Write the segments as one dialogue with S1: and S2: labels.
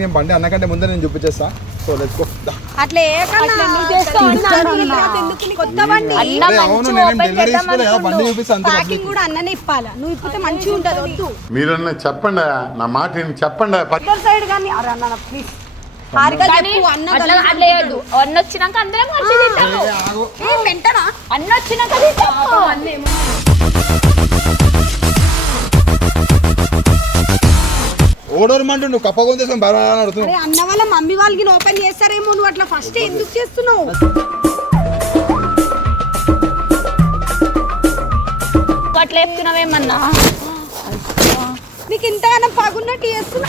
S1: నేను బండి అన్నకంటే ముందే నేను చూపించేస్తా. సో లెట్స్ గో
S2: అట్లా బండి?
S3: అన్న
S1: అవును
S3: మంచిగా
S1: నేను
S3: ఓపెన్
S1: డెలివరీ
S3: చేద్దాం
S1: ఇస్తున్నా బండి
S3: అనుకుండు.
S1: చూపిస్తా అంతే
S2: ప్యాకింగ్ కూడా అన్ననే ఇప్పాలా? నువ్వు ఇప్పితే మంచిగా ఉంటుంది వద్దు.
S4: మీరన్నా చెప్పండి నా మాట చెప్పండి.
S2: ఇద్దరు సైడ్ కానీ అరే అన్న ప్లీజ్ అన్న
S3: అట్లా
S2: గలీజ్
S3: అట్లా వేయద్దు అన్న వచ్చినాక అందరం కలిసి తింటాము. అన్న వచ్చినాక తింటాము.
S1: ఓడోరు మంటు నువ్వు కప్ప కొందేసం బాగా అడుగుతున్నావు.
S2: అరే అన్న వాళ్ళ మమ్మీ వాళ్ళకి ఓపెన్ చేస్తారేమో నువ్వు అట్లా ఫస్ట్ ఎందుకు చేస్తున్నావు?
S3: అట్లా చెప్తున్నావేమన్నా?
S2: నీకు ఇంతగానో పగున్నట్టు చేస్తున్నా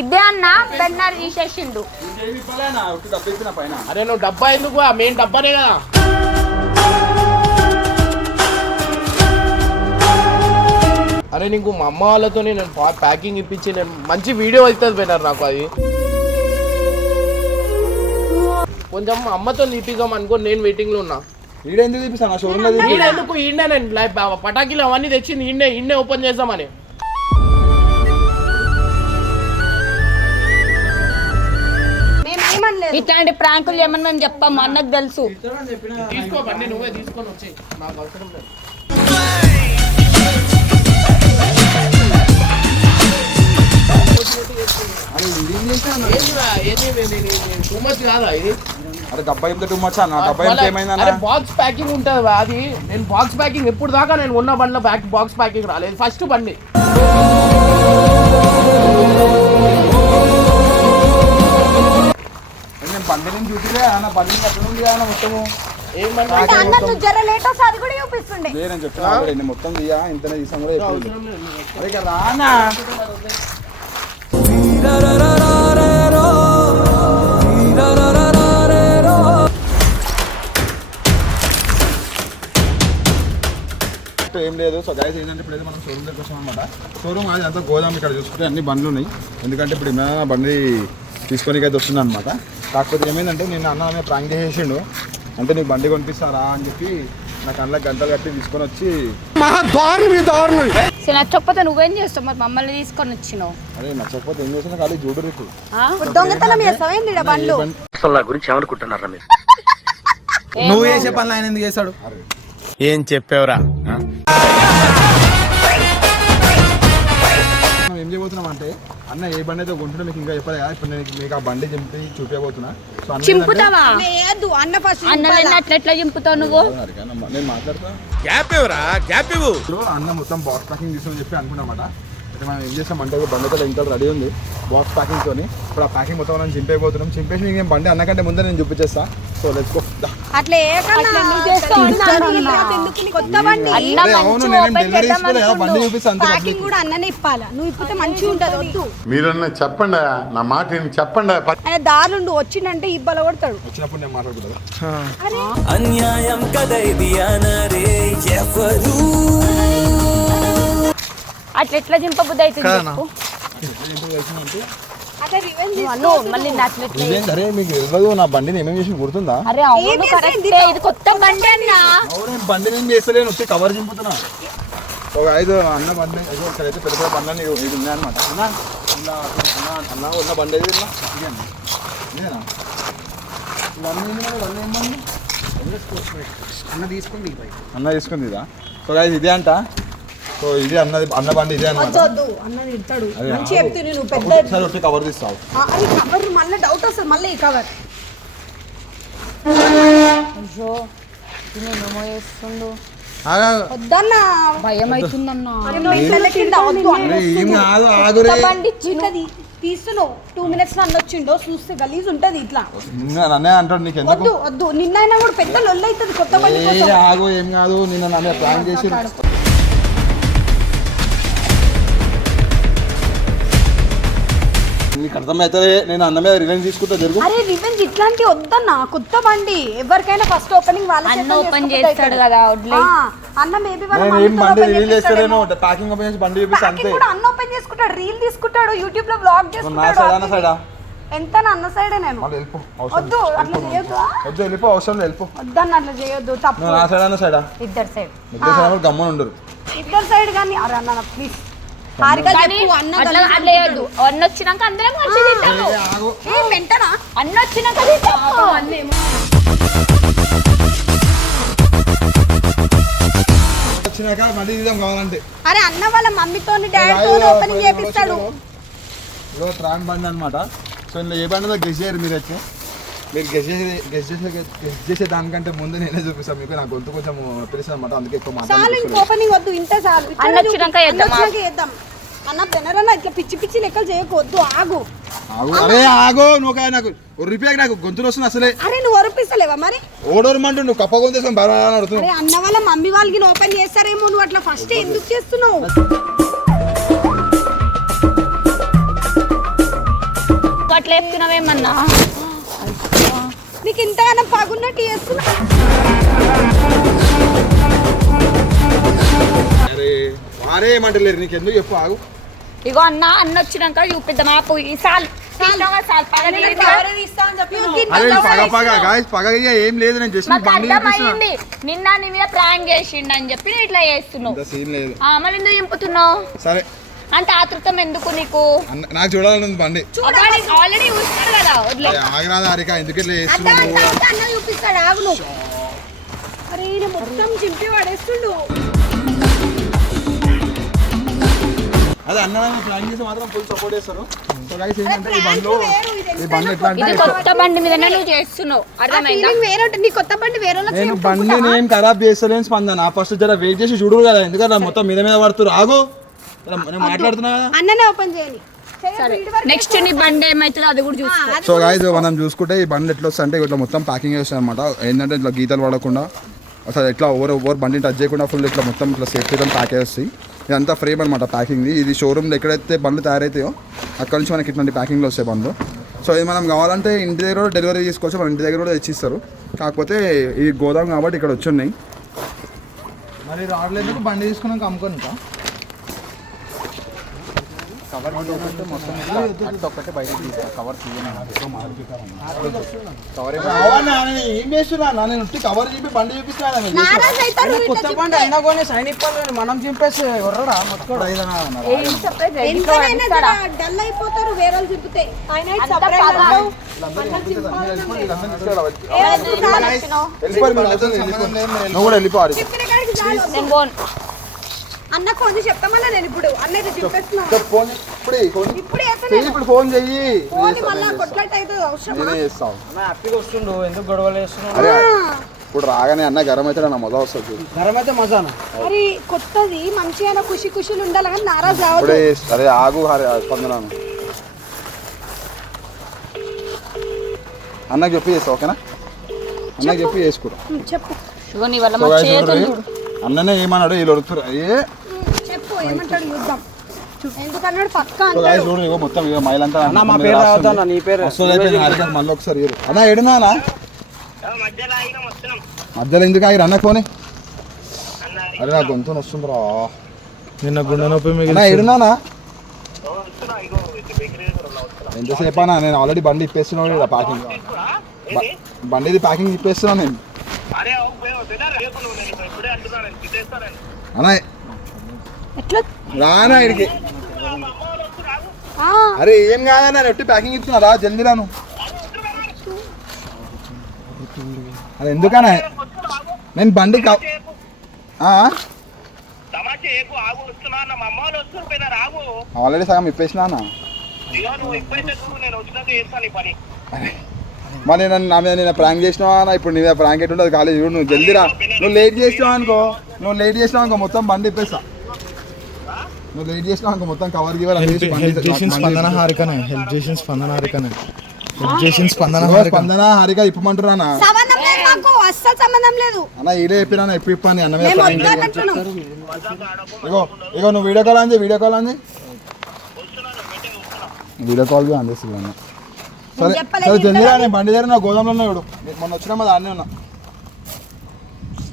S3: ఇదే అన్న బెన్నర్ తీసేసిండు.
S1: పైన.
S5: అరే నువ్వు డబ్బా ఎందుకు ఆ మెయిన్ డబ్బానే కదా. అరే నీకు మా అమ్మ వాళ్ళతో నేను పా- ప్యాకింగ్ ఇప్పించి నేను మంచి వీడియో అవుతుంది బెనర్ నాకు అది. కొంచెం మా అమ్మతో తీపిద్దాం అనుకో నేను వెయిటింగ్లో ఉన్నా.
S1: వీడియో ఎందుకు చూపిస్తాను నా షోరూమ్
S5: ఎందుకు ఈయన నేను పటాకీలు అవన్నీ తెచ్చింది ఈయనే ఈయనే ఓపెన్ చేద్దామని.
S3: ఇట్లాంటి ప్రాంకులు చేయమని మేము చెప్పాము? అన్నకు తెలుసు.
S5: తీసుకో బండి నువ్వే తీసుకొని వచ్చి నాకు అవసరం లేదు.
S1: అరే డబ్బా ఎంత టూ మచ్చా నా డబ్బా ఎంత
S5: అరే
S1: ఏమైందన్నా?
S5: బాక్స్ ప్యాకింగ్ ఉంటుంది అది. నేను బాక్స్ ప్యాకింగ్ ఎప్పుడు దాకా నేను ఉన్న బండిలో బ్యాక్ బాక్స్ ప్యాకింగ్ రాలేదు. ఫస్ట్ బండి.
S1: నేను బండి నేను చూపిలే అన్న బండి ఎక్కడ ఉంది అన్న మొత్తము? నేను మొత్తం తీయా? ఇంతనే కూడా
S5: అవసరం
S1: రానా ఏం లేదు. సో గైస్ ఏంటంటే ఇప్పుడు మనం షోరూమ్ దగ్గర వచ్చాం అనమాట షోరూమ్ అది అంతా గోదాం ఇక్కడ చూసుకుంటే అన్ని బండ్లు ఉన్నాయి. ఎందుకంటే ఇప్పుడు ఏమైనా బండి తీసుకొని అయితే వస్తుంది అనమాట కాకపోతే ఏమైందంటే నేను అన్న మీద ప్రాంక్ చేసేసిండు. అంటే నీకు బండి కొనిపిస్తారా? అని చెప్పి నాకు అందులో గంటలు కట్టి తీసుకొని వచ్చి
S3: నచ్చకపోతే నువ్వేం చేస్తావు? మరి మమ్మల్ని తీసుకొని వచ్చినావు.
S1: అరే నచ్చకపోతే ఏం చేసినా ఖాళీ చూడు రేపు
S2: దొంగతనం బండ్లు?
S6: అసలు నా గురించి ఏమనుకుంటున్నారా మీరు?
S7: నువ్వు చేసే పనులు ఆయన ఎందుకు చేశాడు
S6: ఏం చెప్పావురా?
S1: చేయబోతున్నాం అంటే అన్న ఏ బండి అయితే కొంటున్నా మీకు ఇంకా చెప్పలే కదా ఇప్పుడు నేను మీకు ఆ బండి చింపి చూపించబోతున్నా. సో అన్న ఏంటంటే-
S3: చింపుతావా?
S2: లేదు అన్న ఫస్ట్
S3: అన్న నన్ను అట్లా ఎట్లా చింపుతావు నువ్వు?
S1: అరే కానీ అమ్మ, నేను మాట్లాడతా?
S6: గ్యాప్ ఇవ్వరా? గ్యాప్ ఇవ్వు.
S1: అన్న మొత్తం బాక్స్ ప్యాకింగ్ తీసుకొని చెప్పి అనుకున్నామాట. అయితే మనం ఏం చేస్తామంటే బండి అయితే ఇంకా రెడీ ఉంది బాక్స్ ప్యాకింగ్ తోని. ఇప్పుడు ఆ ప్యాకింగ్ మొత్తం మనం చింపైపోతున్నాం చింపేసి మీకు నేను బండి అన్నకంటే ముందే నేను చూపించేస్తా. సో లెట్స్ గో
S2: అట్లా కొత్త బండి ప్యాకింగ్ కూడా అన్ననే ఇప్పాలా? నువ్వు ఇప్పితే మంచిగా ఉంటుంది వద్దు.
S4: మీరన్నా చెప్పండి? నా మాట చెప్పండి?
S2: ఆయన దారుండు వచ్చిండంటే ఇబ్బల కొడతాడు
S1: వచ్చినప్పుడు నేను మాట్లాడుకుంటా
S7: అన్యాయం కదా ఇది అనరే ఎవరు?
S3: అట్లా ఎట్లా చింపబుద్ధి అవుతుంది మళ్ళీ
S1: మీకు నా బండిని ఏమేమి చేసి గుర్తుందా?
S3: అరే అవును కరెక్టే ఇది కొత్త బండి అన్న.
S1: చేస్తలేను వచ్చి కవర్ చింపుతున్నా. ఒక ఐదు అన్న బండి ఐదు ఇక్కడైతే పెద్ద ఇది ఉన్నాయన్నమాట. అన్న అన్న అన్న ఉన్న బండి ఇదేనా?
S7: తీసుకుంది
S1: ఇదా? సో ఇదే అంట. సో ఇది అన్నది అన్న బండి ఇదే అనమాట
S2: వద్దు
S1: అరే,
S2: మంచి. చెప్తే నువ్వు పెద్ద
S1: వచ్చి కవర్ తీస్తావు.
S2: కవర్ మళ్ళీ డౌట్ వస్తుంది మళ్ళీ ఈ కవర్
S3: అయ్యో నేనేమో చేస్తుండు
S2: వద్దన్న.
S3: భయం అవుతుందన్నా
S1: ఏం కాదు ఆగురే.
S3: బండి
S2: చిన్నది తీస్తున్నావు. టూ మినిట్స్లో అన్నొచ్చిండో చూస్తే గలీజ్ ఉంటది ఇట్లా.
S1: నన్నే అంటాడు నీకు
S2: వద్దు వద్దు నిన్నైనా కూడా పెద్ద లొల్లు అవుతుంది కొత్త
S1: ఆగు ఏం కాదు నిన్న నన్ను ప్లాన్ చేసి నీకు అర్థమవుతుంది నేను అన్న మీద రిలయన్స్ తీసుకుంటా జరుగు.
S2: అరే రివెంజ్ ఇట్లాంటి వద్దన్న. కొత్త బండి. ఎవరికైనా ఫస్ట్ ఓపెనింగ్ వాళ్ళ
S3: అన్న ఓపెన్ చేస్తాడు. కదా వడ్లే
S2: ఆ, అన్న మేబీ వాళ్ళ
S1: నేను ఏం బండి చేస్తాను
S2: చేపిస్తాడేమో.
S1: ప్యాకింగ్ ఓపెన్ చేసి బండి చూపిస్తా అంతే.
S2: కూడా అన్న ఓపెన్ చేసుకుంటాడు రీల్ తీసుకుంటాడు యూట్యూబ్లో బ్లాగ్
S1: నా
S2: చేసుకుంటాడు
S1: సైడ్ అన్న సైడా
S2: ఎంత అన్న సైడే నేను?
S1: మళ్ళీ వెళ్ళిపో అవసరం
S2: వద్దు అట్లా చేయొద్దు.
S1: వద్దు వెళ్ళిపో అవసరం లేదు వెళ్ళిపో.
S2: వద్దన్న అట్లా చేయొద్దు
S1: నువ్వు
S2: తప్పు.
S1: నా సైడ్ అన్న సైడా
S3: ఇద్దరు సైడ్
S1: ఇద్దరు సైడ్ గమ్మని ఉండరు
S2: ఇద్దరు సైడ్ కానీ అరే అన్న ప్లీజ్ అన్న
S3: వచ్చినాక అందరం కలిసి తింటాము. అన్న వచ్చినాక తింటాము.
S1: వచ్చినాక మళ్ళీ తీద్దాం కావాలంటే.
S2: అరే అన్న వాళ్ళ మమ్మీతో డాడీతో ఓపెనింగ్ చేపిస్తాడు.
S1: ట్రాన్ బండి అనమాట సో ఇందులో ఏ బండి గెస్ చేయరు మీరు వచ్చి మీరు గెస్ చేసే గెస్ చేసే గెస్ చేసే దానికంటే ముందు నేనే చూపిస్తాను మీకు నా గొంతు కొంచెం పిలుస్తాను అనమాట అందుకే ఎక్కువ మాట్లాడుతున్నాను
S2: వద్దు ఇంత చాలు.
S3: అన్న
S2: చేద్దాం. బెనరన్న ఇట్లా పిచ్చి పిచ్చి లెక్కలు చేయకొద్దు ఆగు.
S1: ఆగు. అరే ఆగో నువ్వు నాకు రిపేర్ నాకు గొంతులు వస్తుంది అసలే.
S2: అరే నువ్వు ఒరిపిస్తలేవా మరి?
S1: ఓడోరమంటు నువ్వు కప్ప గొంతు వేసుకొని అడుగుతున్నావు.
S2: అరే అన్న వాళ్ళ మమ్మీ వాళ్ళకి ఓపెన్ చేస్తారేమో నువ్వు అట్లా ఫస్ట్ ఎందుకు చేస్తున్నావు?
S3: అట్లా చెప్తున్నావేమన్నా?
S2: నీకు ఇంతగానో పగున్నట్టు చేస్తున్నా.
S1: అరే వారే ఏమంటలేరు నీకు ఎందుకు చెప్పు ఆగు.
S3: ఇగో అన్న అన్న వచ్చినాక చూపిద్దాం ఆపు ఈ సాల్ తింటావా సాల్? పగలు
S1: అరే పగ పగ గాయస్ పగ ఇక ఏం లేదు నేను జస్ట్
S3: అర్థమైంది. నిన్న నీ మీద ప్రాంక్ చేసిండు అని చెప్పి ఇట్లా చేస్తున్నావు.
S1: అంత సీన్ లేదు.
S3: ఆ, మరి ఎందుకు చింపుతున్నావు?
S1: సరే.
S3: అంటే ఆతృతం ఎందుకు నీకు?
S1: అన్న- నాకు చూడాలని ఉంది బండి.
S3: ఆల్రెడీ చూస్తున్నాడు కదా వదిలే.
S1: అరే, ఆగిరాదా హారిక ఎందుకు ఇట్లా
S2: అద్దా
S1: చేస్తున్నావు
S2: అన్న చూపిస్తాడు ఆగు నువ్వు. అరే ఈయన మొత్తం చింపి పడేస్తుండు.
S1: అదే అన్న ప్లాన్ చేసి మాత్రం ఫుల్ సపోర్ట్ చేస్తారు. సో గైస్ ఏంటంటే ఈ బండిలో
S2: వేరు, ఇది
S1: ఈ బండి ఎట్లా అంటే
S3: ఇది కొత్త బండి మీద నువ్వు చేస్తున్నావు. అర్థమైందా?
S2: ఫీలింగ్ వేరే ఉంటుంది. నీ కొత్త బండి వేరే
S1: నేను
S2: సేమ్
S1: బండిని ఏం ఖరాబ్ చేస్తలేను స్పందన. ఫస్ట్ జర వెయిట్ చేసి చూడు కదా ఎందుకంటే మొత్తం మీద మీద పడుతురు ఆగు.
S2: అన్ననే ఓపెన్
S3: సరే నెక్స్ట్ నీ బండి ఏమైతుందో అది కూడా చూసుకో.
S1: సో గాయస్ మనం చూసుకుంటే ఈ బండి ఎట్లా వస్తుంది అంటే ఇట్లా మొత్తం ప్యాకింగ్ చేస్తాయి అనమాట ఏంటంటే ఇట్లా గీతలు పడకుండా అసలు ఎట్లా ఓవర్ ఓవర్ బండిని టచ్ చేయకుండా ఫుల్ ఇట్లా మొత్తం ఇట్లా సేఫ్టీతో ప్యాక్ చేస్తాయి. ఇదంతా ఫ్రేమ్ అనమాట ప్యాకింగ్ ఇది షోరూమ్లో ఎక్కడైతే బండ్లు తయారైతాయో అక్కడ నుంచి మనకి ఇట్లాంటి ప్యాకింగ్లో వస్తాయి బండ్లు. సో ఇది మనం కావాలంటే ఇంటి దగ్గర కూడా డెలివరీ చేసుకోవచ్చు మన ఇంటి దగ్గర కూడా తెచ్చిస్తారు. కాకపోతే ఈ గోదాం కాబట్టి ఇక్కడ వచ్చి ఉన్నాయి.
S7: మరి రావట్లేదు బండి తీసుకున్నాక అమ్ముకొని
S1: ఏం చేస్తున్నా? నేను కవర్ చెప్పి బండి చూపిస్తున్నా
S2: నారాజ్ అవుతారు ఇట్లా
S7: కొత్త బండి అయినా కొని సైన్ ఇవ్వాలి మనం
S3: రెడీ
S2: ఎంతైనా జర డల్ అయిపోతారు వేరే వాళ్ళు తిప్పితే ఆయన ఇటు
S3: అంత
S2: surprise
S3: పగ.
S2: అంటావు. అన్న అన్న కొంచెం చెప్తామన్నా నేను ఇప్పుడు. అన్న చింపేస్తున్నా
S1: ఫోన్ ఇప్పుడు ఫోన్
S2: ఇప్పుడు
S1: చెయ్యి ఇప్పుడు ఫోన్ చెయ్యి.
S2: ఫోన్ మళ్ళా కొట్లాట
S7: హ్యాపీగా వస్తుండు. ఎందుకు గొడవలు వేస్తున్నావు
S1: అరే ఇప్పుడు రాగానే అన్న గరం అయితే నా మొదలు వస్తుంది.
S7: గరం అయితే మజానా
S2: మరి కొత్తది. మంచిగా ఖుషి ఖుషిలు ఉండాలి కానీ నారాజ్ రావద్దు.
S1: అరే ఆగు హరి స్పందనాను అన్నకి చెప్పి చేస్తా ఓకేనా? అన్నకి చెప్పి. చేసుకుంటా
S2: చెప్పు.
S1: అన్ననే ఏమన్నాడు వీళ్ళు అడుగుతారు ఏ?
S2: ఏమంటాడు? చూద్దాం. ఎందుకన్నాడు? పక్క
S1: చూడు ఇగో మొత్తం ఇగో మైలంతా
S7: అన్న, మా పేరు రావద్దు. అన్న, నీ పేరు.
S1: వస్తుంది అయిపోయింది హారిక మళ్ళీ ఒకసారి ఇరు. అన్న ఎడునానా మధ్యలో ఎందుకు ఆగిరు అన్న పోనీ అరే నా గొంతు వస్తుందిరా
S7: నిన్న గుండె నొప్పి
S1: అన్న ఎడునానా ఎంతసేపు అన్నా? నేను ఆల్రెడీ బండి ఇప్పేస్తున్నాను ప్యాకింగ్ బండిది ప్యాకింగ్ ఇప్పేస్తున్నాను నేను. అన్న రానా ఇడికి. అరే ఏం కాదన్నా నెట్టి ప్యాకింగ్ ఇస్తున్నారా జల్దీ రాను అరే ఎందుకన్నా? నేను బండి? ఆల్రెడీ సగం ఇప్పేసినా మరి నన్ను నా మీద నేను ప్రాంక్ చేసినావా? ఇప్పుడు నీ మీద ప్రాంక్ ఎట్టు ఉంటుంది కాలేజ్ చూడు నువ్వు జల్దీ రా నువ్వు లేట్ చేసినావు అనుకో నువ్వు లేట్ చేసినావు అనుకో మొత్తం బండి ఇప్పేస్తా. నువ్వు లేట్ అనుకో మొత్తం కవర్
S7: హెల్ప్ చేసిన స్పందన. హారికనే హెల్ప్ చేసిన స్పందన హారికనే. హెల్ప్ చేసిన స్పందన
S1: ఇదిగో
S7: హారిక
S1: స్పందన హరిక ఇప్పమంటున్నా అన్న.
S2: సంబంధం లేదు మాకు అస్సలు సంబంధం లేదు.
S1: అన్న ఈడే చెప్పినా ఇప్పని అన్న ఇగో ఇగో నువ్వు వీడియో కాల్ అంది వీడియో కాల్ అంది వీడియో కాల్ కూడా అందిస్తుంది అన్న. సరే
S2: చెప్పలేదు
S1: సరే జల్దీరా నేను బండి దగ్గర నా గోదాంలో ఉన్నా ఇప్పుడు మొన్న వచ్చినా మా దాన్నే ఉన్నా.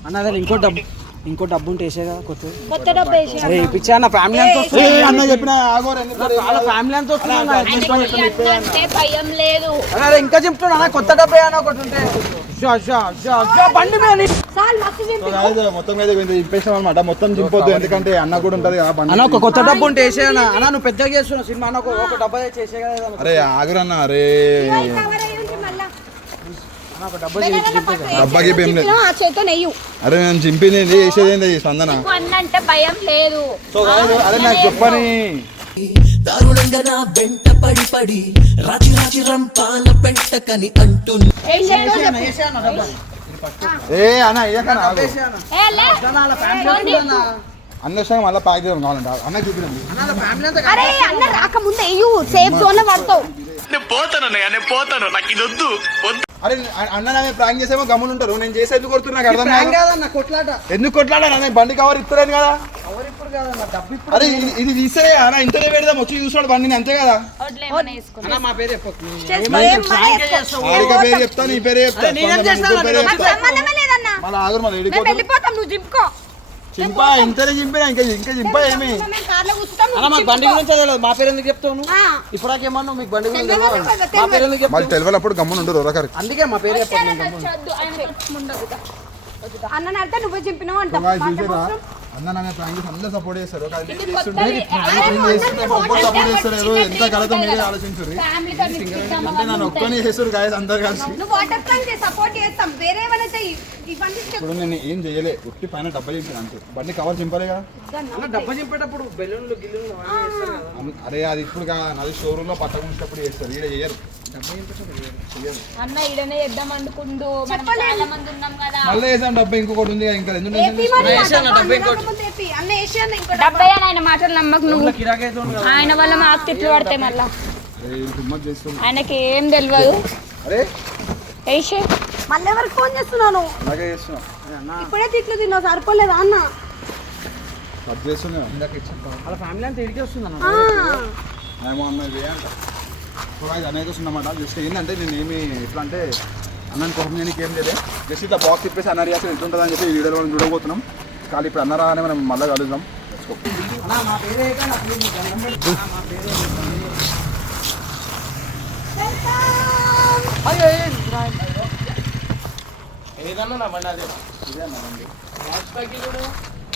S7: అన్న అదే ఇంకో డబ్బు ఇంకో డబ్బు ఉంటే వేసే కదా కొత్త
S2: కొత్త డబ్బు వేసి
S7: అరే ఇప్పించా అన్న ఫ్యామిలీ అంతా వస్తుంది.
S1: అన్న చెప్పిన?
S7: వాళ్ళ ఫ్యామిలీ అంతా వస్తుంది అన్న.
S3: ఆయనకి అంటే భయం లేదు.
S7: అన్న, అరే ఇంకా చెప్తున్నా అన్న, కొత్త డబ్బు ఏమైనా ఒకటి ఉంటే. షా, షా, షా, షా, బండి మీద నీ-
S2: చాలు మస్తు
S1: సో
S2: చింపి
S1: guys, మొత్తం మీద ఇంపేషన్ అనమాట మొత్తం చింపొద్దు ఎందుకంటే అన్న కూడా ఉంటది కదా బండి
S7: అన్న ఒక కొత్త డబ్బు ఉంటే వేసేయనా అన్న. నువ్వు పెద్దగా చేస్తున్నావు సినిమా అన్న ఒక- డబ్బా వేసే కదా
S1: అరే ఆగురన్న అరే
S2: కవర్ అయ్యి ఉంది మళ్ళా
S7: అన్న ఒక డబ్బా
S2: వెనకాల పట్టు.
S1: డబ్బాకి
S2: నెయ్యు.
S1: అరే నేను చింపింది చేసేది
S3: అన్నంటే భయం లేదు.
S1: guys, అరే నాకు చెప్పని.
S8: దారుణంగా నా వెంట పడి పడి రాచి రాచి రంపాల పెంటకని అంటున్నా.
S2: ఏం
S1: అన్న ఇయ్యకన్నా
S7: అన్న
S1: వచ్చాక మళ్ళీ ప్యాక్ చేద్దాం కావాలంటే. అన్న
S7: అంతా
S2: అరే అన్న రాకముందే ఎయ్యు సేఫ్ జోన్లో పడతావు.
S6: నేను పోతాను నేను పోతాను. నాకు ఇది వద్దు. వద్దు.
S1: అరే అన్న నా ప్రాంక్ చేసేమో గమ్మున ఉంటారు. నేను చేసే ఎందుకు కొడుతున్నా? నాకు అర్థం
S7: కాదన్న కొట్లాట.
S1: ఎందుకు కొట్లాడా నేను బండి కవర్ ఇస్తలేను కదా.
S7: ఎవరు ఇప్పుడు కాదన్న డబ్బు ఇప్పుడు
S1: అరే ఇది- తీసే అన్న ఇంతనే పెడదాం. వచ్చి చూసాడు బండిని అంతే కదా.
S7: మా పేరు
S1: చెప్తా నీ పేరే చెప్తా మళ్ళీ ఆగురు మళ్ళీ
S2: వెళ్ళిపోతాం నువ్వు జింపుకో.
S1: చింపా ఇంతనే చింపినా? ఇంకా ఇంకా చింపా ఏమి?
S7: అన్న మాకు బండి. గురించి తెలియదు. మా పేరు ఎందుకు చెప్తావు. ఇప్పుడాకేమన్నా మీకు బండి గురించి
S2: తెలియదు.
S7: మా పేరు ఎందుకు
S1: వాళ్ళు
S7: చెప్తావు?
S1: తెలియనప్పుడు గమ్మున ఉండరు ఒకరికి
S7: అందుకే మా పేరు
S2: అన్న అడితే నువ్వే చింపినావు అంటాం.
S1: చూసారా? అన్న నన్ను ప్రాంక్ చేసి అందరూ సపోర్ట్ చేస్తారు. సపోర్ట్ చేస్తారు. ఎంత కలతో మీరే ఆలోచించారు? అంటే నన్ను ఒక్కని చేస్తారు గాయస్ అందరు కలిసి.
S2: నువ్వు వాటర్ ప్లాంట్ సపోర్ట్ చేస్తాం. వేరే ఏమైనా చెయ్యి. ఇవన్నీ చెప్పు.
S1: ఇప్పుడు నేను ఏం చేయలే ఉట్టి పైన డబ్బా చింపాను అంతే. బండి కవర్ చింపాలి కదా
S7: అన్న డబ్బా చింపేటప్పుడు బెలూన్లు
S1: అరే అది ఇప్పుడు నాది షోరూమ్లో పట్టకుంటప్పుడు చేస్తారు ఈడ చేయరు.
S3: అన్న ఈడనే చేద్దాం అనుకుండు. మనం చాలా మంది ఉన్నాం కదా.
S1: మళ్ళీ వేసాం డబ్బా ఇంకొకటి ఉంది ఇంకా
S2: డబ్బా,
S3: ఆయన మాటలు నమ్మకు నువ్వు. ఆయన వల్ల మాకు తిట్లు పడతాయి మళ్ళా. ఆయనకి ఏం తెలియదు
S1: అరే.
S2: మళ్ళీ ఎవరికి ఫోన్ చేస్తున్నాను?
S1: అలాగే చేస్తున్నాం.
S2: ఇప్పుడే తిట్లు తిన్నావు సరిపోలేదా అన్న?
S1: కట్ చేస్తున్నాం. ఇందాక ఇచ్చాం
S7: వాళ్ళ ఫ్యామిలీ అంతా ఇడికి వస్తుంది అన్న
S1: అన్నది అంట. సో అది అనేది వస్తుందన్నమాట జస్ట్ ఏంటంటే నేను ఏమి ఎట్లా అంటే అన్నని కోపం చేయడానికి ఏం లేదు. జస్ట్ ఇట్లా బాక్స్ తిప్పేసి అన్న రియాక్షన్ ఎట్లుంటుందని చెప్పి ఈ వీడియోలో మనం చూడబోతున్నాం. కానీ ఇప్పుడు అన్నరా అని మనం మళ్ళీ కలుద్దాం. Let's
S5: ఏదన్నా నా బండి అదే. బాక్స్ ప్యాకింగ్ కూడా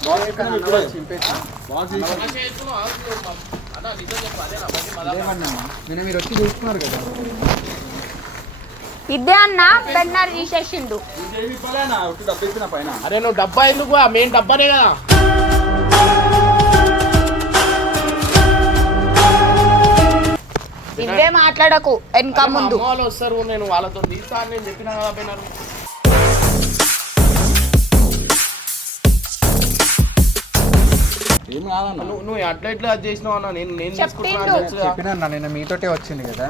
S1: బాక్స్ ఇక్కడ. పెట్టుకో. బాక్స్ తీసి-
S5: అలా చేస్తున్నావు, ఆగు. అన్న నిజం చెప్పు అదే నా బండి మళ్ళా
S1: ఏమన్నా? నిన్న మీరు వచ్చి చూస్తున్నారు కదా.
S3: ఇదే అన్న బెన్నర్ తీసేసిండు.
S5: అరే నువ్వు డబ్బా ఎందుకు? ఆ మెయిన్ డబ్బానే కదా.
S3: ఇవే మాట్లాడకు వెనక ముందు.
S5: వాళ్ళు వస్తారు నేను వాళ్ళతో తీస్తా అని నేను చెప్పినా కదా
S1: ఏం కాదన్న?
S5: నువ్వు నువ్వు అట్లా ఇట్లా అది చేసినావు అన్న నేను నేను
S3: చెప్పిండు.
S5: తీసుకుంటున్నా అని తెలుసుగా.
S1: చెప్పినా నేను మీతోటే వచ్చింది కదా.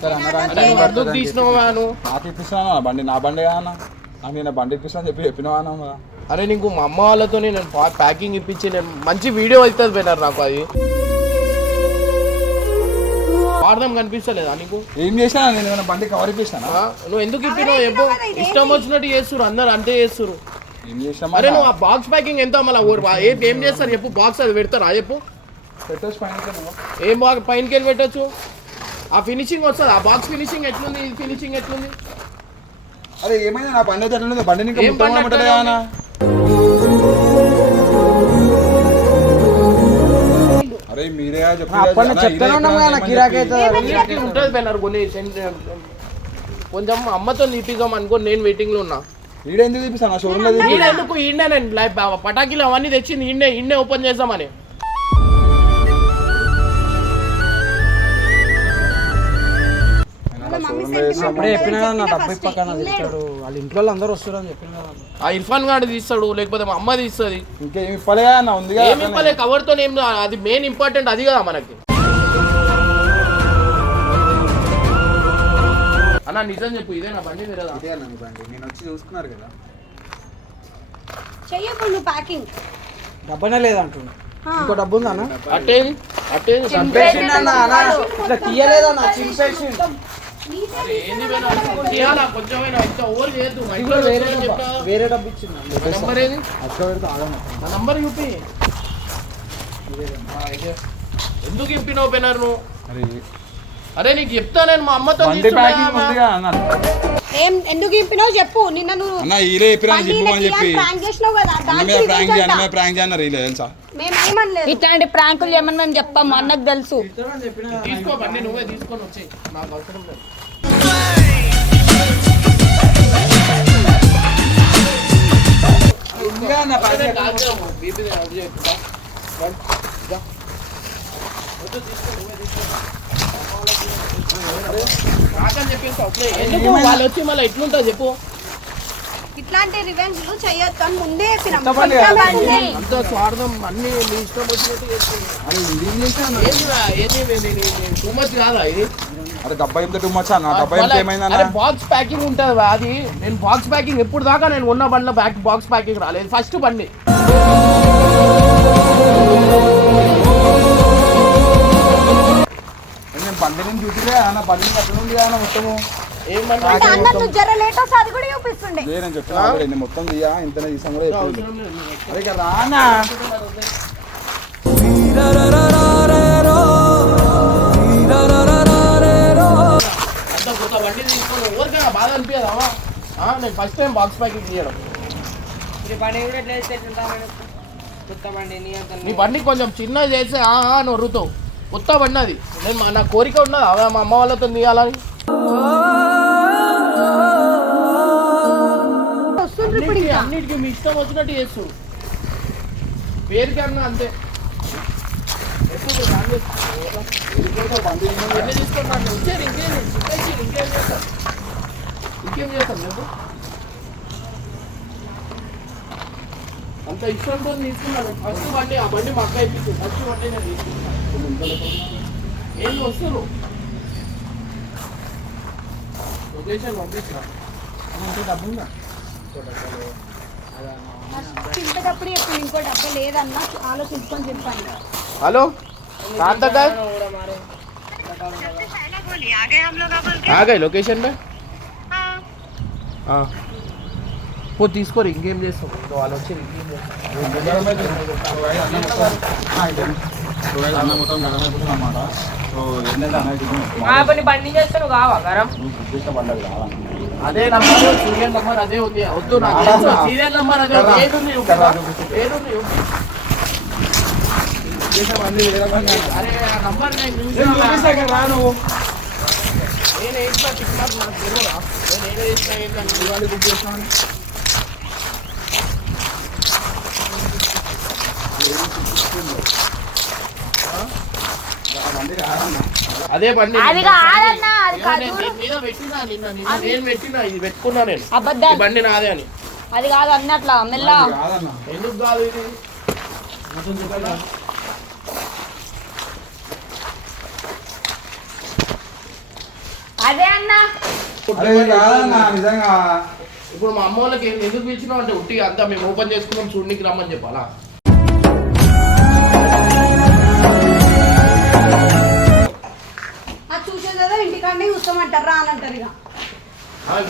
S1: సరే
S5: అరే నువ్వు ఎందుకు తీసినావా నువ్వు?
S1: నాకు ఇప్పిస్తున్నా బండి నా బండి కాదన్న నాకు నేను బండి ఇప్పిస్తాను చెప్పి చెప్పినావా అన్న మరి?
S5: అరే నీకు మా అమ్మ వాళ్ళతో నేను పా- ప్యాకింగ్ ఇప్పించి నేను మంచి వీడియో అవుతుంది పోయినారు నాకు అది. వాడదాం కనిపిస్తలేదా నీకు?
S1: ఏం చేసినా నేను ఏమైనా బండి కవర్ ఇప్పిస్తానా?
S5: ఆ? నువ్వు ఎందుకు ఇప్పినావు? ఎప్పుడు ఇష్టం వచ్చినట్టు చేస్తురు అందరు అంతే చేస్తురు
S1: ఏం చేసినా
S5: అరే నువ్వు ఆ బాక్స్ ప్యాకింగ్ ఎంత మళ్ళీ ఏం ఏం చేస్తారు? చెప్పు బాక్స్ అది పెడతారా? చెప్పు.
S1: పెట్టేసి పైన
S5: ఏం బాగా పైనకి వెళ్ళి పెట్టచ్చు. ఆ ఫినిషింగ్ వస్తుంది? ఆ బాక్స్ ఫినిషింగ్ ఎట్లుంది? ఈ ఫినిషింగ్ ఎట్లుంది?
S1: అరే ఏమైంది? నా బండి అయితే ఎట్లా బండిని ఇంకా
S5: ఏం
S1: ముట్టమని
S5: బండి
S1: ముట్టలే
S5: అట్లనే
S1: అన్న? అరే మీరే
S7: చెప్తానే ఉన్నాం కదా గిరాకీ
S5: ఇట్లా ఉంటుంది పోయినారు కొన్ని కొంచెం అమ్మతో తీపిద్దాం అనుకో నేను వెయిటింగ్లో ఉన్నా.
S1: ఈడెందుకు చూపిస్తాను షోరూమ్
S5: ఈయన ఎందుకు ఈయన నేను లైక్ పటాకీలు అవన్నీ తెచ్చింది ఈయనే ఈయనే ఓపెన్ చేద్దామని.
S2: వాళ్ళ మమ్మీ
S7: అప్పుడే చెప్పిన కదా నా డబ్బు
S2: first.
S7: ఇప్పకన్నా తెచ్చాడు వాళ్ళ ఇంట్లో వాళ్ళు అందరూ వస్తారు అని చెప్పిన కదా.
S5: ఆ ఇర్ఫాన్ గాడు తీస్తాడు లేకపోతే మా అమ్మ తీస్తుంది.
S1: ఇంకేమి ఇప్పలే అన్న ఉంది
S5: ఏమి ఇవ్వలే కవర్తో ఏం అది మెయిన్ ఇంపార్టెంట్ అది కదా మనకి. అన్న నిజం చెప్పు ఇదే నా బండి వేరేదా?
S1: నేను వచ్చి చూసుకున్నారు కదా.
S2: చెయ్యకు నువ్వు ప్యాకింగ్.
S7: డబ్బనే లేదంటుండు ఇంకో డబ్బు ఉందా అన్న
S5: అట్టేది అట్టేది
S7: చింపేసిండు అన్న, అన్న. ఇట్లా తీయలేదన్న
S5: మా ఇంట్లో
S7: వేరే
S5: వేరే
S7: డబ్బా వేరే డబ్బు ఇచ్చింది
S5: నా నంబర్ ఏది?
S1: అక్క పెడితే ఆగను
S5: నా నంబర్ చూపి ఎందుకు ఇంపినావు పోయినారు నువ్వు
S1: అరే
S5: నీకు చెప్తా నేను మా అమ్మతో
S2: ఏం ఎందుకు చెప్పు. నిన్న నువ్వు
S1: అన్న ఈలే చెప్పినా
S2: బండి
S1: చెప్పమని చెప్పి.
S2: ప్రాంక్ చేసినావు కదా
S1: ప్రాంక్ చేయ ప్రాంక్ తెలుసా
S2: మేము ఏమనలేదు
S3: ఇట్లాంటి ప్రాంకులు చేయమని మేము చెప్పాము అన్నకు తెలుసు.
S5: తీసుకో బండి నువ్వే తీసుకొని వచ్చేయి నాకు అవసరం లేదు. అదే కాదు, బీపీ అది చెప్పు. బండి, దా. వద్దు, తీసుకో, నువ్వే తీసుకో. ఎందుకు? వాళ్ళు వచ్చి మళ్ళీ చెప్పు.
S2: ఇట్లాంటి రివెంజ్ చెయ్యొద్దు అని ముందే చెప్పినాం.
S5: అంత స్వార్థం అన్ని మీ ఇష్టం వచ్చినట్టు చేస్తుంది ఏందిరా, ఏంది టూ మచ్ కాదా ఇది
S1: అరే డబ్బా ఎంత టూ మచ్ అన్న? డబ్బా ఎంత ఏమైందన్న?
S5: అరే బాక్స్ ప్యాకింగ్ ఉంటుంది అది. నేను బాక్స్ ప్యాకింగ్ ఎప్పుడు దాకా నేను ఉన్న బండిలో బ్యాక్ బాక్స్ ప్యాకింగ్ రాలేదు. ఫస్ట్ బండి.
S1: బండి నుంచి చూసిలే అన్న బండి అక్కడ ఉంది అన్న మొత్తము
S2: అంటే అన్న నువ్వు జర లేట్ వస్తే అది కూడా చూపిస్తుండే.
S1: లే నేను చెప్తున్నా ఆల్రెడీ, నేను మొత్తం తీయా? ఇంతనే తీసాం కూడా. అరే ఇక రానా?
S5: బండి బాధ అనిపించదావా నేను ఫస్ట్ టైం బాక్స్ ప్యాకింగ్ నీ బండి కొంచెం ఆ అని వరుతావు కొత్త బండి అది నేను మా- నా కోరిక ఉన్నది. అవే మా అమ్మ వాళ్ళతో తీయాలని. అన్నిటికీ మీ ఇష్టం వచ్చినట్టు చేస్తు. పేరుకి అన్న అంతే. తీసుకుంటాను ఇంకేం ఇంకేం ఇంకేం చేస్తాం? ఇంకేం చేస్తాం చెప్పు. అంత ఇష్టంతో తీసుకున్నాను. ఫస్ట్ బండి ఆ బండి మా అక్క ఇప్పించింది. ఫస్ట్ బండి నేను తీసుకున్నాను. ఏం వస్తారు లొకేషన్ పంపించిన
S2: చింపేటప్పుడు చెప్పు ఇంకో డబ్బా లేదన్నా ఆలోచించుకొని చెప్పాను
S5: हेलो कहाँ तक है आ गए లొకేషన్ में పో తీసుకోరు ఇంకేం చేస్తాం ఇంకో వాళ్ళు వచ్చి ఇంకేం
S7: చేస్తాను కావా గరం?
S1: కావాలన్న.
S5: అదే నంబర్ సీరియల్ నంబర్ అదే ఉంది. వద్దు. సీరియల్ నంబర్ అదే. అరే నంబర్ నేను చూసాను.
S7: రాను
S5: నేను టిక్ నాకు తెలియదా? ఏదో బుక్ చేసినాను అదే బండి.
S3: అది కాదన్నా అది
S5: ఏమో
S3: కాదు.
S5: మీద పెట్టినా నిన్న నిన్న నేను పెట్టినా ఇది పెట్టుకున్నా నేను. ఈ
S3: అబద్ధాలు
S5: బండి నాదే అని.
S3: అది కాదు అన్నట్లా మెల్ల.
S5: ఎందుకు కాదు ఇది?
S3: అదే అన్నా.
S1: అరే ఇది కాదన్న నిజంగా.
S5: ఇప్పుడు మా అమ్మ వాళ్ళకి ఎందుకు పిలిచినావు అంటే ఉట్టి అంతా మేము ఓపెన్ చేసుకున్నాం చూడనికి రమ్మని చెప్పాలా?
S2: చూసేదేదో ఇంటికాడనే చూస్తామంటారు రా అని అంటారు ఇక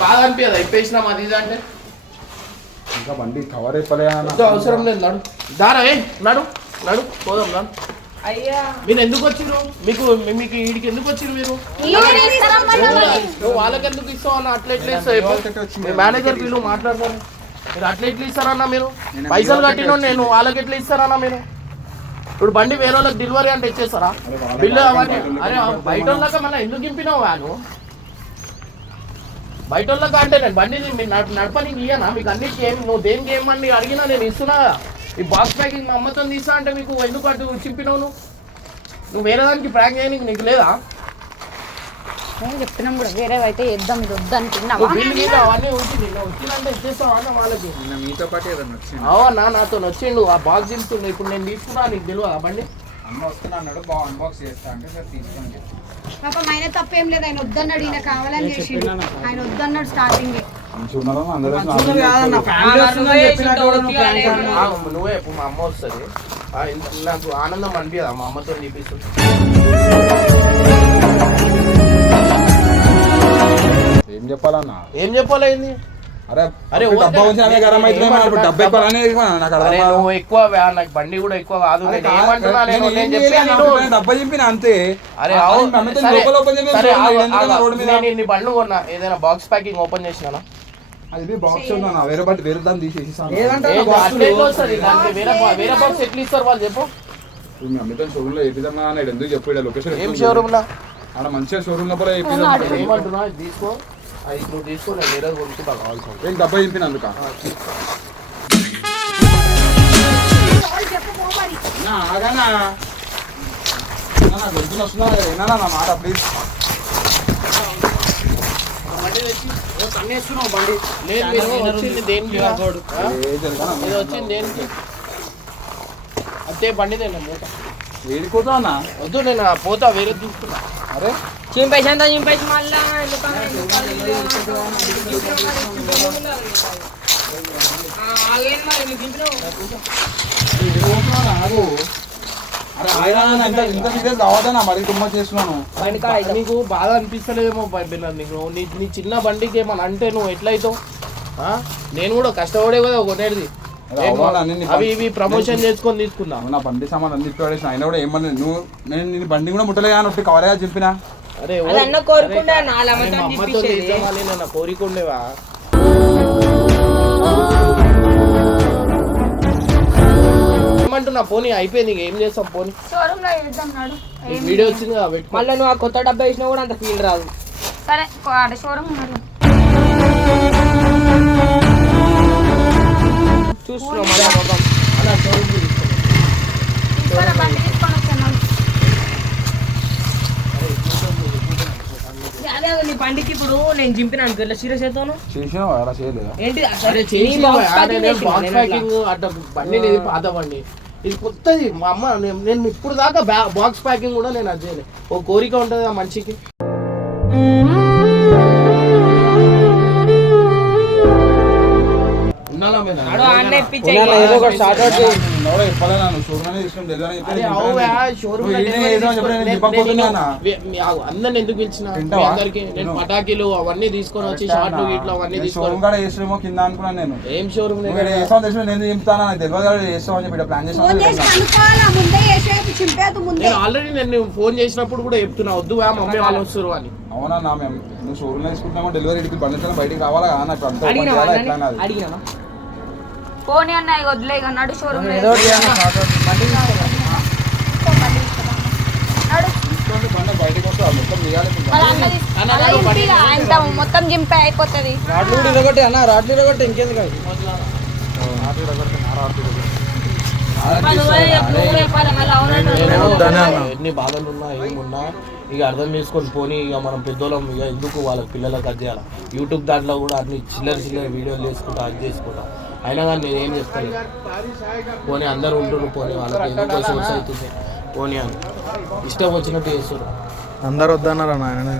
S5: బాధ అనిపించదా ఇప్పేసినాం అది ఇది అంటే?
S1: ఇంకా బండి కవర్ అయిపోలే
S5: అవసరం లేదు నడు. దారా ఏ నడు నడు పోదాం నడు.
S7: అయ్యా.
S5: మీరు ఎందుకు వచ్చిర్రు? మీకు మీకు వీడికి ఎందుకు వచ్చిర్రు మీరు. నువ్వు వాళ్ళకి ఎందుకు ఇస్తావు అన్న? అట్లా ఎట్లా ఇస్తావు? మేనేజర్ వీళ్ళు మాట్లాడతారు మీరు అట్లా ఎట్లా ఇస్తారన్నా మీరు? పైసలు కట్టిన నేను వాళ్ళకి ఎట్లా ఇస్తారన్నా మీరు? ఇప్పుడు బండి వేరే వాళ్ళకి డెలివరీ అంటే ఇచ్చేస్తారా? బిల్లు అవన్నీ. అరే బయట వాళ్ళకి మన ఎందుకు గింపినావు వాళ్ళు? బయట వాళ్ళక అంటే నేను బండి నడప నడ- నడపనీకి ఇయ్యనా? మీకు అన్నిటికీ ఏం నువ్వు దేనికి ఏమని అడిగినా నేను ఇస్తున్నా. ఈ బాక్స్ ప్యాకింగ్ మా అమ్మతో తీసా అంటే మీకు ఎందుకు అటు చింపినావు నువ్వు? నువ్వు వేరే దానికి ప్యాక్ చేయడానికి నీకు లేదా?
S3: నేను చెప్తున్నాం కూడా వేరే అయితే చేద్దాం ఇది
S1: మీతో పాటు ఏదన్నా వచ్చింది
S5: అవునా నాతో వచ్చిండు ఆ బాక్స్ దింపుతుండే. ఇప్పుడు నేను తీసుకున్నా నీకు తెలియదు ఆ బండి?
S1: అన్న వస్తున్నా అన్నాడు. బాగా అన్బాక్స్ చేస్తా అంటే సార్ తీసుకొని చెప్పి
S2: పాపం ఆయన తప్పేం లేదు. ఆయన వద్దన్నాడు. ఈయన కావాలని చేసిండు. ఆయన వద్దన్నాడు స్టార్టింగ్
S7: నువ్వు
S5: మా అమ్మ వస్తుంది. నాకు ఆనందం అనిపించదా. మా అమ్మతో చూపిస్తుంది
S1: ఏం చెప్పాలన్నా?
S5: ఏం చెప్పాలి
S1: అరే
S5: అరే.
S1: డబ్బా గరం ఎక్కువ అనేది నాకు అర్థం
S5: అరే
S1: కాదు.
S5: నువ్వు ఎక్కువ వ్యా- నాకు బండి కూడా ఎక్కువ కాదు. నేను ఏమంటున్నా నేను
S1: నేను ఏం డబ్బా చింపిన అంతే.
S5: అరే అవును,
S1: లోపల ఓపెన్ మీద?
S5: నేను బండ్లు కొన్నా. ఏదైనా బాక్స్ ప్యాకింగ్ ఓపెన్ చేసినా
S1: అది బాక్స్ ఉన్నా వేరే బట్టి వేరే దాన్ని తీసేసి.
S7: ఏదంటే
S5: దానికి వేరే బాక్స్ ఎట్లా ఇస్తారు వాళ్ళు చెప్పు.
S1: మీ అమ్మితో షోరూమ్లో ఏపిద్దాం అన్నాడు? ఎందుకు చెప్పు లొకేషన్
S5: ఏం షోరూమ్ లా
S1: ఆడ మంచిగా షోరూమ్ లోపల
S5: ఏమంటున్నా తీసుకో. అది నువ్వు తీసుకో నేను వేరే కొనుక్కుంటా కావాల్సింది
S1: ఏం డబ్బా చింపిన అందుక ఆగనా? గొంతులు వినాలా నా మాట ప్లీజ్
S7: బండి
S5: వచ్చింది దేనికి దేనికి? అంతే బండి నేను మూట
S1: అన్న?
S5: వద్దు నేను పోతా వేరే తీసుకున్నా
S1: అరే?
S7: చింపేసి అంతా చింపేసి మళ్ళా
S1: నాకు
S5: బాధ అనిపిస్తలేదేమో నీకు నీ నీ చిన్న బండికి ఏమన్నా అంటే నువ్వు ఎట్లయితావు? నేను కూడా కష్టపడే కదా కొనేది. అవి ఇవి ప్రమోషన్ చేసుకొని తీసుకున్నా.
S1: నా బండి సామాన్ అన్ని పడేసిన ఆయన కూడా ఏమన్నా నువ్వు నేను నీ బండి కూడా ముట్టలే అని కవరగా చింపినా
S5: అరే నేను కోరికుండేవా? ఏమంటున్నా పోనీ అయిపోయింది ఇంక. ఏం చేస్తాం పోనీ?
S3: షోరూమ్లో వేద్దాం నాడు.
S5: ఈ వీడియో వచ్చింది కదా పెట్టుకో.
S7: మళ్ళీ నువ్వు ఆ కొత్త డబ్బా వేసినా కూడా అంత ఫీల్ రాదు.
S3: సరే ఆడ షోరూమ్ ఉన్నాడు
S7: నీ బండికి ఇప్పుడు నేను చింపిన అనుకో ఇట్లా సీరియస్ అవుతాను
S1: చేసినా అలా చేయలేదా?
S7: ఏంటి?
S5: అరే చేసి బాక్స్ ప్యాకింగ్ అట్లా బండి పాత బండి. ఇది కొత్తది మా అమ్మ నేను నేను ఇప్పుడు దాకా బాక్స్ ప్యాకింగ్ కూడా నేను అది చేయలేదు ఓ కోరిక ఉంటుంది ఆ మనిషికి. నేను- వే- మీ- ఆగు, అందరిని ఎందుకు పిలిచిన? మీ
S1: తింటావా?
S5: అందరికి నేను. పటాకీలు అవన్నీ తీసుకొని వచ్చి షార్ట్లు గిట్లు అవన్నీ తీసుకొని
S1: కింద అనుకున్నాను నేను.
S5: ఏం షోరూమ్
S1: నేను చెప్తాను నాకు తెలియదు అని చెప్పి ప్లాన్ చేస్తాను
S5: ఆల్రెడీ నేను ఫోన్ చేసినప్పుడు కూడా చెప్తున్నా వద్దు మమ్మీ వాళ్ళు వస్తారు అని.
S1: అవునా మేము షోరూమ్ తీసుకుంటున్నామో డెలివరీ ఇడికి బండి బయటికి రావాలా? నాకు అంత
S3: పోనీ అన్న ఇక వదిలే ఇక నడు షోరూమ్
S7: ఏదో ఒకటి చేయాలి, start out. బండి తీసుకోరా.
S3: నడు
S1: తీసుకొని బండి బయటికి వస్తా మొత్తం తీయాలి ఇప్పుడు.
S3: వాళ్ళ అన్న తీసు-
S5: అన్న,
S3: అలా
S5: నడు,
S3: చింపి
S5: బండి
S3: ఆయన మొత్తం జింపే అయిపోతుంది
S7: రాడ్లు కూడా ఇరగొట్టి అన్న రాడ్లు ఇరగొట్టి ఇంకెందుకు అవి?
S5: ఎన్ని బాధలు ఉన్నా ఏమున్నా ఇక అర్థం చేసుకొని పోనీ ఇక మనం పెద్దోళ్ళం ఇక ఎందుకు వాళ్ళ పిల్లలకు అది చేయాలి యూట్యూబ్ దాంట్లో కూడా అన్ని చిల్లర చిల్లర వీడియోలు చేసుకుంటా అది చేసుకుంటా అయినా కానీ నేనేం చెప్తాను? పోనీ అందరు ఉంటున్నారు పోనీ వాళ్ళకి ఎందుకో సోర్స్ అవుతుంది. పోనీ అని ఇష్టం వచ్చినట్టు చేస్తారు
S7: అందరు వద్దన్నారా నాయన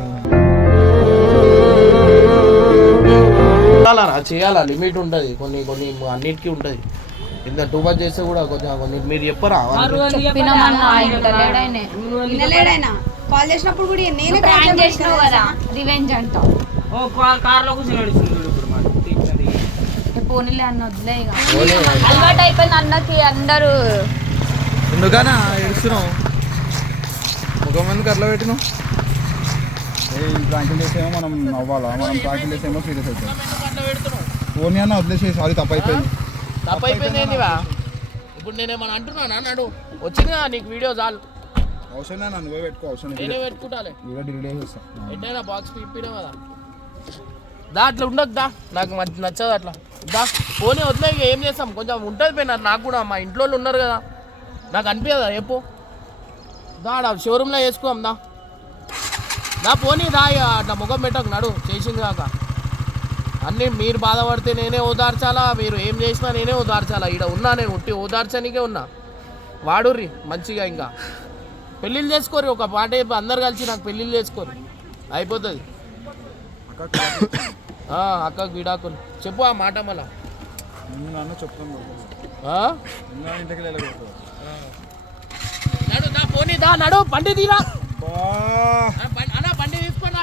S5: చేయాలా చేయాలా? లిమిట్ ఉంటుంది. కొన్ని కొన్ని అన్నిటికీ ఉంటుంది. ఇంత టూ మచ్ చేస్తే కూడా కొంచెం కొన్ని మీరు చెప్పరా?
S3: చెప్పినామన్నా ఇంటలేడైనా
S2: వినలేడైనా కాల్ చేసినప్పుడు కూడా నేనే
S3: ప్రాంక్
S2: చేసిన
S3: చేసినావు కదా. రివెంజ్ అంటావు.
S7: ఓ కార్లో కూర్చొని నడుస్తుంది ఇప్పుడు మరి తిట్టినది.
S3: పోనీలే అన్న వదిలే ఇక. అలవాటు అయిపోయింది అన్నకి అందరూ.
S7: ఎందుకనా ఏడుస్తున్నావు? ముఖం ఎందుకు అట్లా పెట్టినావు?
S1: ప్రాంకులు చేసేమో మనం నవ్వాలా? మనం ప్రాంకులు చేసేమో సీరియస్ అవుతాం. ఫోన్ అన్న వదిలేసి సారీ తప్పు అయిపోయింది
S5: తప్పు అయిపోయింది ఏందివా ఇప్పుడు నేనేమన్నా అంటున్నానా? నాడు. వచ్చిందిగా నీకు వీడియో చాలు.
S1: అవసరం లేదు నువ్వే పెట్టుకో అవసరం
S5: నేనే
S1: లేదు
S5: పెట్టుకుంటాలే
S1: డిలీట్ చేస్తాను
S5: బాక్స్ పిప్పినా కదా. దా అట్లా ఉండొద్దా నాకు మంచి నచ్చదు అట్లా. దా పోనీ వదిలే ఇక ఏం చేస్తాం? కొంచెం ఉంటుంది పోయినారు నాకు కూడా మా ఇంట్లో ఉన్నారు కదా. నాకు అనిపించదా చెప్పు. దా షోరూంలో వేసుకోం దా. దా పోనీ దా ఇక అట్లా ముఖం పెట్టకు నడు. చేసింది కాక. అన్నీ మీరు బాధపడితే నేనే ఓదార్చాలా? మీరు ఏం చేసినా నేనే ఓదార్చాలా? ఇక్కడ ఉన్నా నేను ఉట్టి ఓదార్చనికే ఉన్నా. వాడుర్రి మంచిగా ఇంకా. పెళ్ళిళ్ళు చేసుకోరు ఒక పాట అందరు కలిసి నాకు పెళ్ళిళ్ళు చేసుకోరు అయిపోతుంది. అక్కకు విడాకులు. చెప్పు ఆ మాట మళ్ళా.
S1: నన్ను చెప్తాను ఇంటికి
S5: నడు పోనీ దా నడు బండి తీరా.
S1: అన్న
S5: బండి తీసుకున్నా